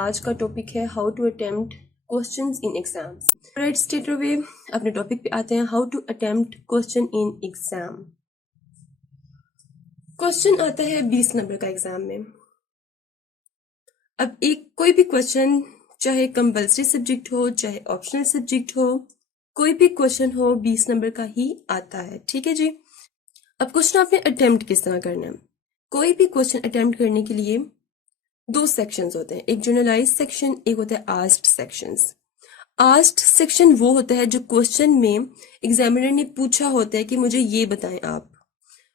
आज का टॉपिक है how to attempt questions in exams. Right, straight away अपने टॉपिक पे आते हैं, how to attempt question in exam. Question आता है 20 नंबर का एग्जाम में। अब कोई भी क्वेश्चन, चाहे कंपल्सरी सब्जेक्ट हो चाहे ऑप्शनल सब्जेक्ट हो, कोई भी क्वेश्चन हो 20 नंबर का ही आता है। ठीक है जी। अब क्वेश्चन आपने अटेम्प्ट किस तरह करना है। कोई भी क्वेश्चन अटेम्प्ट करने के लिए दो सेक्शंस होते हैं, एक जनरलाइज सेक्शन, एक होता है आस्क्ड सेक्शंस। आस्क्ड सेक्शन वो होता है जो क्वेश्चन में एग्जामिनर ने पूछा होता है कि मुझे ये बताएं आप,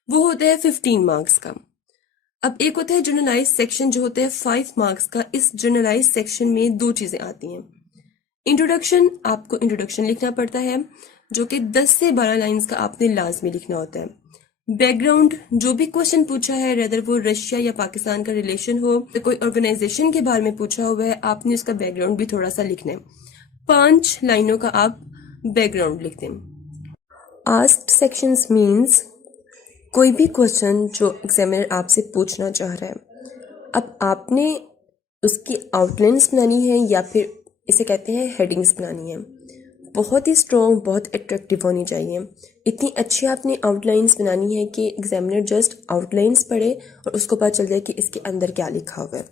वो होता है 15 मार्क्स का। अब एक होता है जनरलाइज सेक्शन जो होता है 5 मार्क्स का। इस जनरलाइज सेक्शन में दो चीजें आती हैं। इंट्रोडक्शन, आपको इंट्रोडक्शन लिखना पड़ता है जो कि 10 से 12 लाइंस का आपने लाजमी लिखना होता है। बैकग्राउंड, जो भी क्वेश्चन पूछा है, रेदर वो रशिया या पाकिस्तान का रिलेशन हो, तो कोई ऑर्गेनाइजेशन के बारे में पूछा हुआ है, आपने उसका बैकग्राउंड भी थोड़ा सा लिखना है। 5 लाइनों का आप बैकग्राउंड लिखते हैं। आस्क्ड सेक्शंस मींस कोई भी क्वेश्चन जो एग्जामिनर आपसे पूछना चाह रहा है, अब आपने उसकी आउटलाइंस बनानी है या फिर इसे कहते हैं हेडिंग्स बनानी है। बहुत ही स्ट्रॉन्ग, बहुत अट्रैक्टिव होनी चाहिए। इतनी अच्छी आपने आउटलाइंस बनानी है कि एग्जामिनर जस्ट आउटलाइंस पढ़े और उसको पता चल जाए कि इसके अंदर क्या लिखा हुआ है।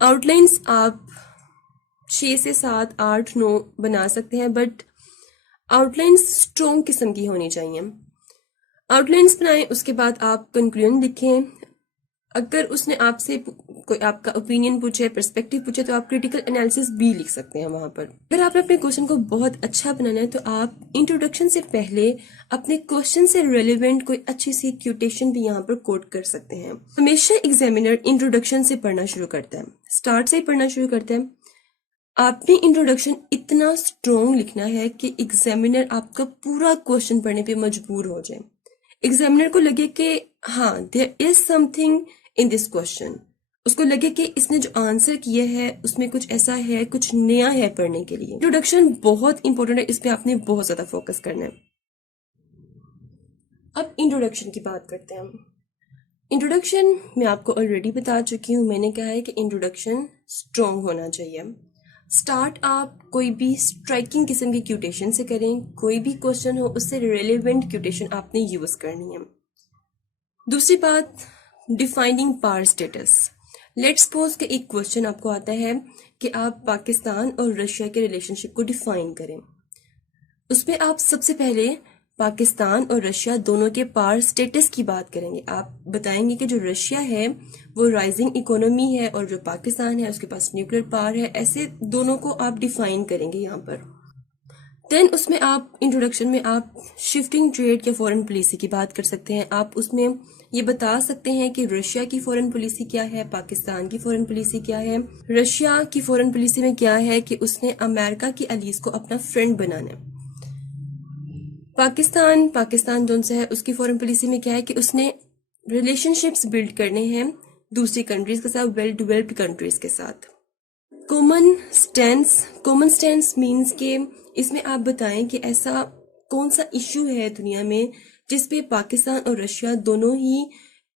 आउटलाइंस आप 6 से 7, 8, 9 बना सकते हैं, बट आउटलाइंस स्ट्रॉन्ग किस्म की होनी चाहिए। आउटलाइंस बनाएं, उसके बाद आप कंक्लूजन लिखें। अगर उसने आपसे कोई आपका ओपिनियन पूछे, पर्सपेक्टिव पूछे, तो आप क्रिटिकल एनालिसिस भी लिख सकते हैं वहां पर। अगर आपने अपने क्वेश्चन को बहुत अच्छा बनाना है तो आप इंट्रोडक्शन से पहले अपने क्वेश्चन से रिलेवेंट कोई अच्छी सी क्यूटेशन भी यहाँ पर कोट कर सकते हैं। हमेशा एग्जामिनर इंट्रोडक्शन से पढ़ना शुरू करता है, स्टार्ट से ही पढ़ना शुरू करता है। आपने इंट्रोडक्शन इतना स्ट्रॉन्ग लिखना है कि एग्जामिनर आपका पूरा क्वेश्चन पढ़ने पे मजबूर हो जाए। एग्जामिनर को लगे कि हाँ, there is something in this question. उसको लगे कि इसने जो आंसर किया है उसमें कुछ ऐसा है, कुछ नया है पढ़ने के लिए। इंट्रोडक्शन बहुत इंपॉर्टेंट है, इस पे आपने बहुत ज्यादा फोकस करना है। अब इंट्रोडक्शन की बात करते हैं हम। इंट्रोडक्शन मैं आपको ऑलरेडी बता चुकी हूँ, मैंने कहा है कि इंट्रोडक्शन स्ट्रॉन्ग होना चाहिए। स्टार्ट आप कोई भी स्ट्राइकिंग किस्म की क्यूटेशन से करें। कोई भी क्वेश्चन हो उससे रिलेवेंट क्यूटेशन आपने यूज करनी है। दूसरी बात, defining power status. Let's suppose कि एक क्वेश्चन आपको आता है कि आप पाकिस्तान और रशिया के रिलेशनशिप को डिफाइन करें। उसमें आप सबसे पहले पाकिस्तान और रशिया दोनों के पावर स्टेटस की बात करेंगे। आप बताएंगे कि जो रशिया है वो राइजिंग इकोनॉमी है और जो पाकिस्तान है उसके पास न्यूक्लियर पावर है। ऐसे दोनों को आप डिफाइन करेंगे यहाँ पर। देन उसमें आप इंट्रोडक्शन में आप शिफ्टिंग ट्रेड या फॉरेन पॉलिसी की बात कर सकते हैं। आप उसमें ये बता सकते हैं कि रशिया की फॉरेन पॉलिसी क्या है, पाकिस्तान की फॉरेन पॉलिसी क्या है। रशिया की फॉरेन पॉलिसी में क्या है कि उसने अमेरिका की अलीज को अपना फ्रेंड बनाना है। पाकिस्तान जो है उसकी फॉरेन पॉलिसी में क्या है कि उसने रिलेशनशिप्स बिल्ड करने हैं दूसरी कंट्रीज के साथ, वेल डेवलप्ड कंट्रीज के साथ। कॉमन स्टैंस मीन्स के इसमें आप बताएं कि ऐसा कौन सा इश्यू है दुनिया में जिसपे पाकिस्तान और रशिया दोनों ही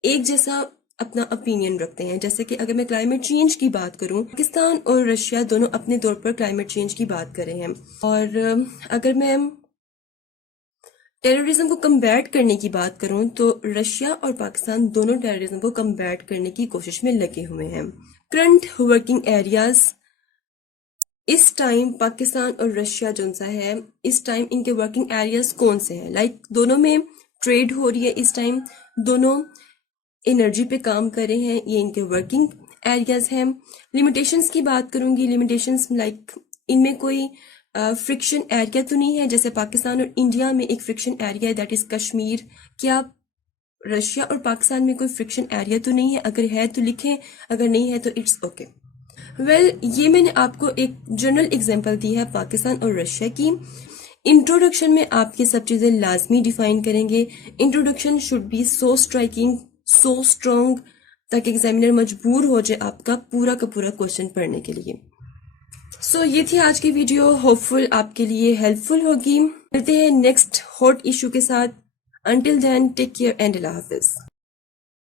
एक जैसा अपना ओपिनियन रखते हैं। जैसे कि अगर मैं क्लाइमेट चेंज की बात करूं, पाकिस्तान और रशिया दोनों अपने तौर पर क्लाइमेट चेंज की बात कर रहे हैं। और अगर मैं टेररिज्म को कम्बैट करने की बात करूं तो रशिया और पाकिस्तान दोनों टेररिज्म को कम्बैट करने की कोशिश में लगे हुए हैं। करंट वर्किंग एरियाज, इस टाइम पाकिस्तान और रशिया जो सा है, इस टाइम इनके वर्किंग एरियाज कौन से हैं। लाइक दोनों में ट्रेड हो रही है, इस टाइम दोनों एनर्जी पे काम कर रहे हैं, ये इनके वर्किंग एरियाज हैं। लिमिटेशंस की बात करूंगी, लिमिटेशंस लाइक इनमें कोई फ्रिक्शन एरिया तो नहीं है। जैसे पाकिस्तान और इंडिया में एक फ्रिक्शन एरिया है, दैट इज कश्मीर। क्या रशिया और पाकिस्तान में कोई फ्रिक्शन एरिया तो नहीं है? अगर है तो लिखें, अगर नहीं है तो इट्स ओके। वेल, ये मैंने आपको एक जनरल एग्जांपल दी है पाकिस्तान और रशिया की। इंट्रोडक्शन में आप ये सब चीजें लाजमी डिफाइन करेंगे। Introduction should be so striking, so strong, ताकि एग्जामिनर मजबूर हो जाए आपका पूरा का पूरा क्वेश्चन पढ़ने के लिए। सो ये थी आज की वीडियो, होपफुल आपके लिए हेल्पफुल होगी। मिलते हैं नेक्स्ट हॉट इशू के साथ। Until then, take care and Allah Hafiz.